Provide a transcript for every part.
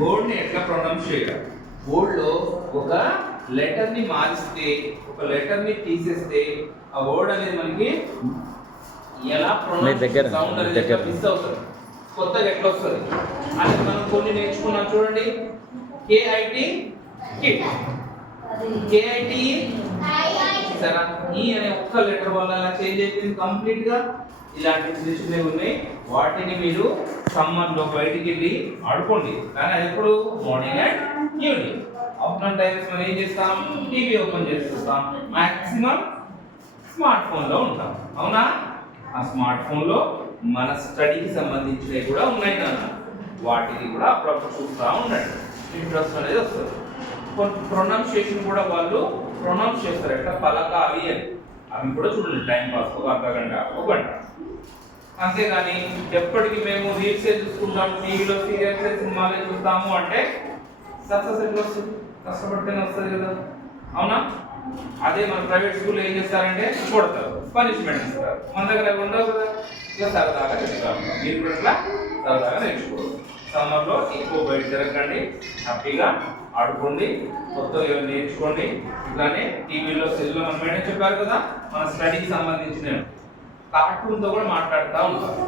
వర్డ్ని ఎట్లా ప్రొనౌన్స్ చేయాలి? వర్డ్లో ఒక లెటర్ని మారిస్తే ఒక లెటర్ని తీసేస్తే ఆ వర్డ్ అనేది మనకి ఎలా ప్రొనౌన్స్ దగ్గర, సౌండ్ అనేది దగ్గర. మిస్ అవుతుంది. కొత్తగా ఎట్లా వస్తుంది? అనేది మనం కొన్ని నేర్చుకున్నాం చూడండి. కేఐటి కిట్ కేఐటి సరే ఈ అనే ఒక్క లెటర్ వల్ల చేంజ్ అయిపోయింది కంప్లీట్గా. ఇలాంటి చిన్న చిన్నవి ఉన్నాయి. వాటిని మీరు సమ్మర్లో బయటికి వెళ్ళి ఆడుకోండి. కానీ అది ఎప్పుడు? Morning and evening afternoon times మనం ఏం చేస్తాం? టీవీ ఓపెన్ చేస్తాం మాక్సిమం స్మార్ట్ ఫోన్లో ఉంటాం. అవునా? ఆ స్మార్ట్ ఫోన్లో మన స్టడీకి సంబంధించినవి కూడా ఉన్నాయి కదా వాటిని కూడా అప్పుడప్పుడు చూస్తూ ఉండండి. ఇంట్రెస్ట్ అనేది వస్తుంది. కొంత ప్రొనౌన్సియేషన్ కూడా వాళ్ళు ప్రొనౌన్స్ చేస్తారు ఎట్లా పలకాలి అని. అవి కూడా చూడండి. టైం పాస్ ఒక అర్ధ గంట ఒక గంట. అంతేగాని ఎప్పటికీ మేము రీల్సే చూసుకుంటాం టీవీలో సీరియల్సే సినిమాలే చూస్తాము అంటే సక్సెస్ ఎట్లా వస్తుంది? కష్టపడితేనే వస్తుంది కదా. అవునా? అదే మన ప్రైవేట్ స్కూల్ ఏం చేస్తారంటే కొడతారు పనిష్మెంట్ ఇస్తారు. మన దగ్గర ఉండవు కదా. ఇక సరదాగా నేర్చుకోవాలి మీరు కూడా ఇట్లా సరదాగా నేర్చుకోవచ్చు సమ్మర్లో ఎక్కువ బయట తిరగండి హ్యాపీగా ఆడుకోండి. కొత్త నేర్చుకోండి. ఇట్లానే టీవీలో సెల్లో మన మేడం చెప్పారు కదా? మన స్టడీకి సంబంధించిన కార్టూన్తో కూడా మాట్లాడుతూ ఉంటారు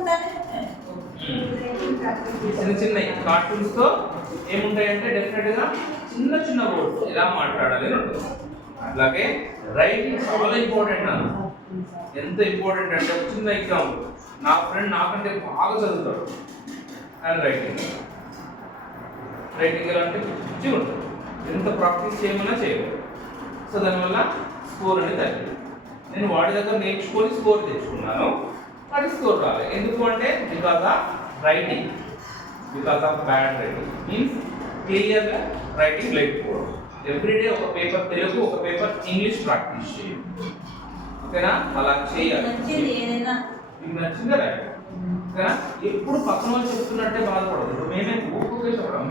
చిన్న చిన్న కార్టూన్స్తో ఏముంటాయంటే డెఫినెట్గా చిన్న చిన్న వర్డ్స్ ఎలా మాట్లాడాలి అని ఉంటుంది అట్లాగే రైటింగ్ చాలా ఇంపార్టెంట్ నాకు. ఎంత ఇంపార్టెంట్ అంటే చిన్న ఎగ్జాంపుల్. నా ఫ్రెండ్ నాకంటే బాగా చదువుతాడు. And writing. రైటింగ్ ఎలా అంటే ఉంటుంది ఎంత ప్రాక్టీస్ చేయమన్నా చేయలేదు సో దానివల్ల స్కోర్ అనేది తగ్గింది నేను వాడి దగ్గర నేర్చుకొని స్కోర్ తెచ్చుకున్నాను. వాడి స్కోర్ రాలేదు ఎందుకు అంటే because of writing because of bad writing means క్లియర్గా రైటింగ్ లేకపోవడం ఎవ్రీడే ఒక పేపర్ తెలుగు ఒక పేపర్ ఇంగ్లీష్ ప్రాక్టీస్ చేయండి. ఓకేనా? అలా చేయాలి. నచ్చేది ఏదైనా. మీకు నచ్చిందా రైట్ ఓకేనా? ఎప్పుడు పక్కన వాళ్ళు చెప్తున్నట్టే బాధపడదు మేమే ఊరుకోకే చెప్పడం.